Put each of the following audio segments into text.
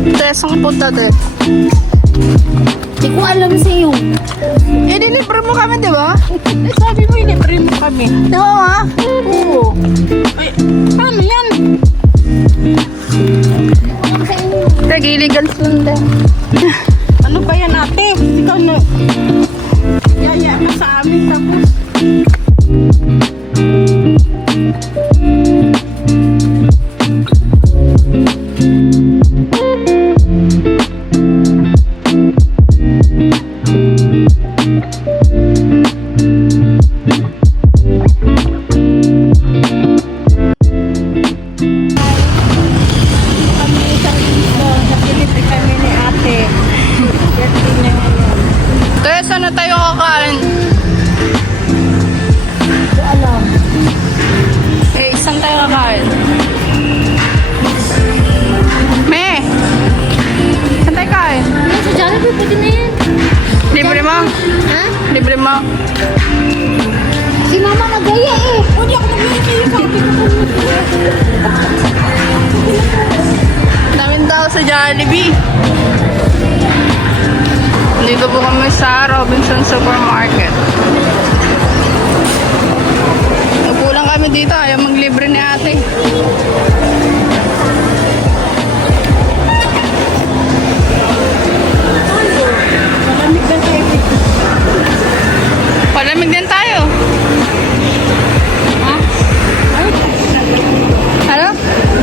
Tesong punta din. Hindi ko alam sa'yo. Ililibre mo kami, di ba? Sabi mo, ilibre mo kami. Di ba, ma? Oo. Ay, paano yan? Nag-illegal lang din. Ano ba yan, ate? Ikaw na. Yaya ka sa amin, tapos. Kaya saan na tayo kakain? Hindi alam. Eh, saan tayo kakain? Me! Saan tayo kain? Sa Jollibee, pwede na yan. Libre mo? Ha? Libre mo? Si mama nagaya eh. Pwede ako nagaya sa'yo. Daming tao sa Jollibee. Dito po kami sa Robinson Supermarket. Nagpulang kami dito. Ayaw maglibre ni ate. Malamig na tayo. Palamig din tayo. Ha? Ano?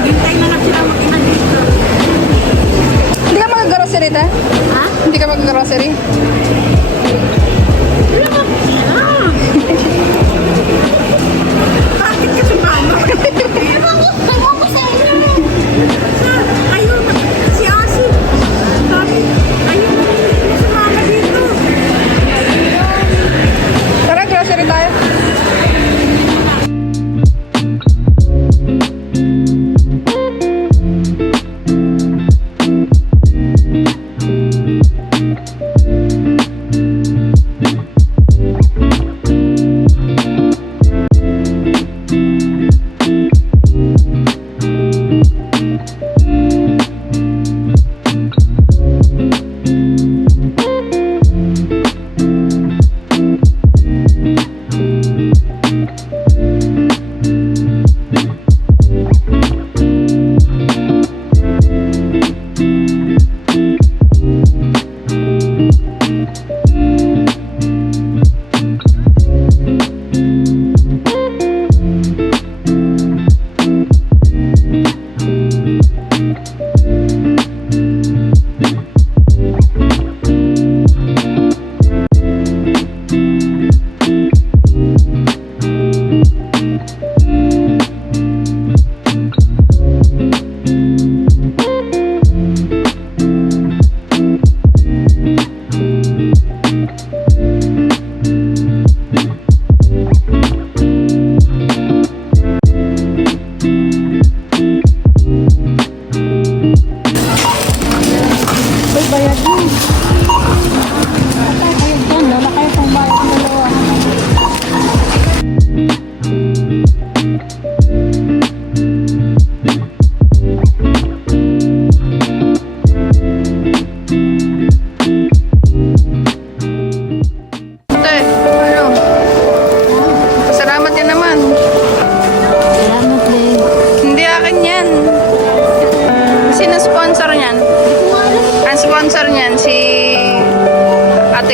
Hintay na lang sila mag-ina dito. Hindi ka mag-grocery ta? Ha? Hindi ka mag-grocery? Wala ka. Ah! Bakit ka sumama? Ewan ko sa inyo. Ayun, si Asi. Sabi, ayun na sumama dito. Tara, grocery tayo.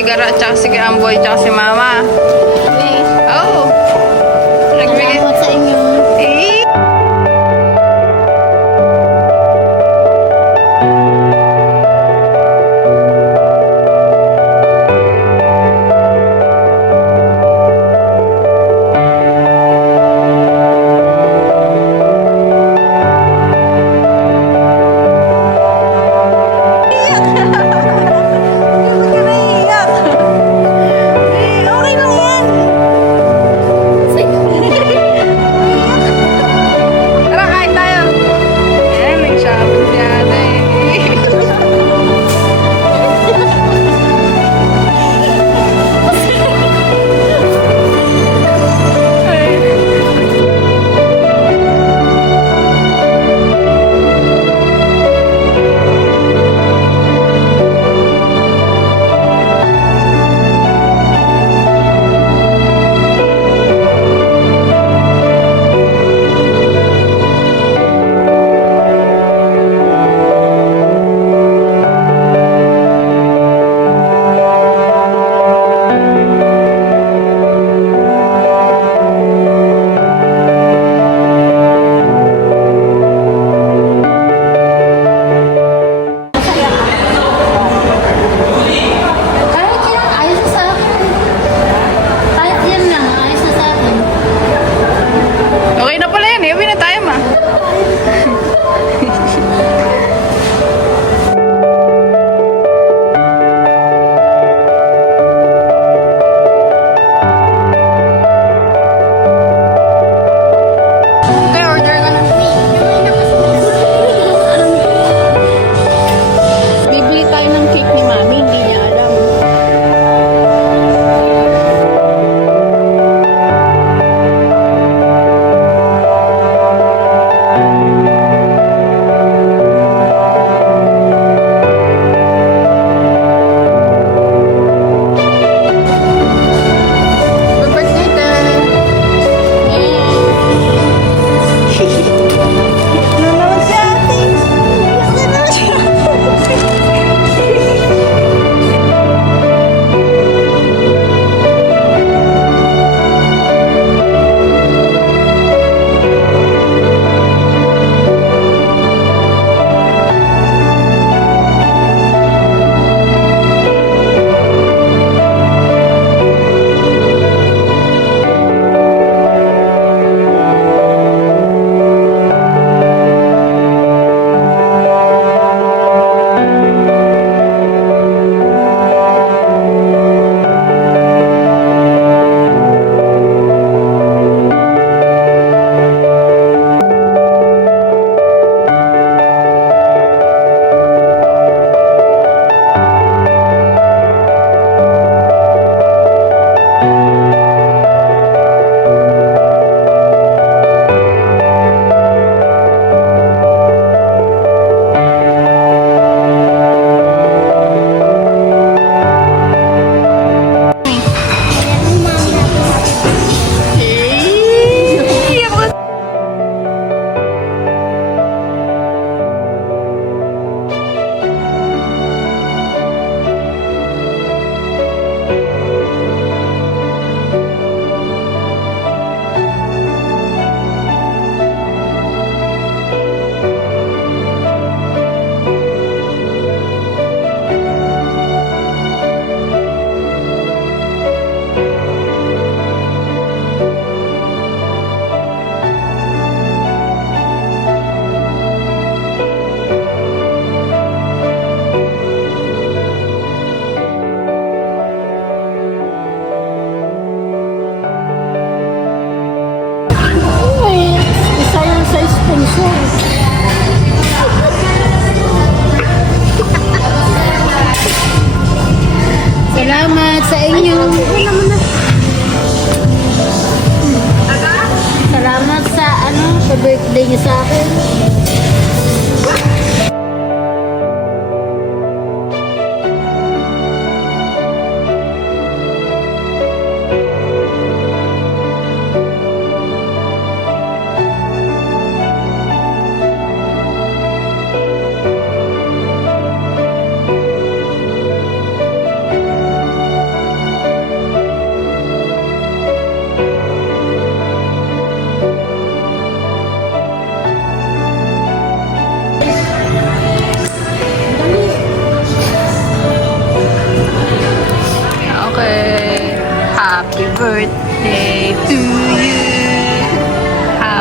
Gara at saka si Amboy at saka si Mama. Oh. Nagbigay. Salamat sa inyo. Eh. Okay lang yan.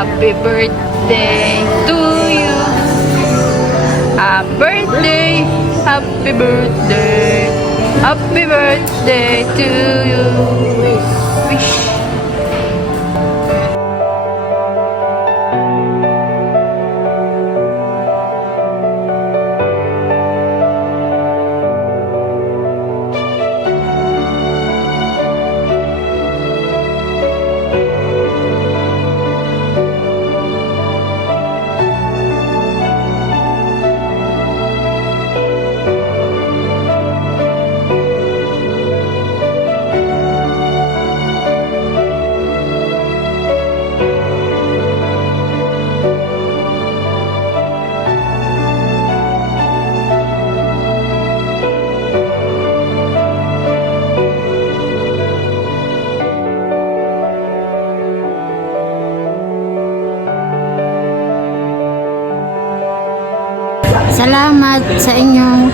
Happy birthday to you. Happy birthday, happy birthday, happy birthday to you. Wish. Salamat sa inyong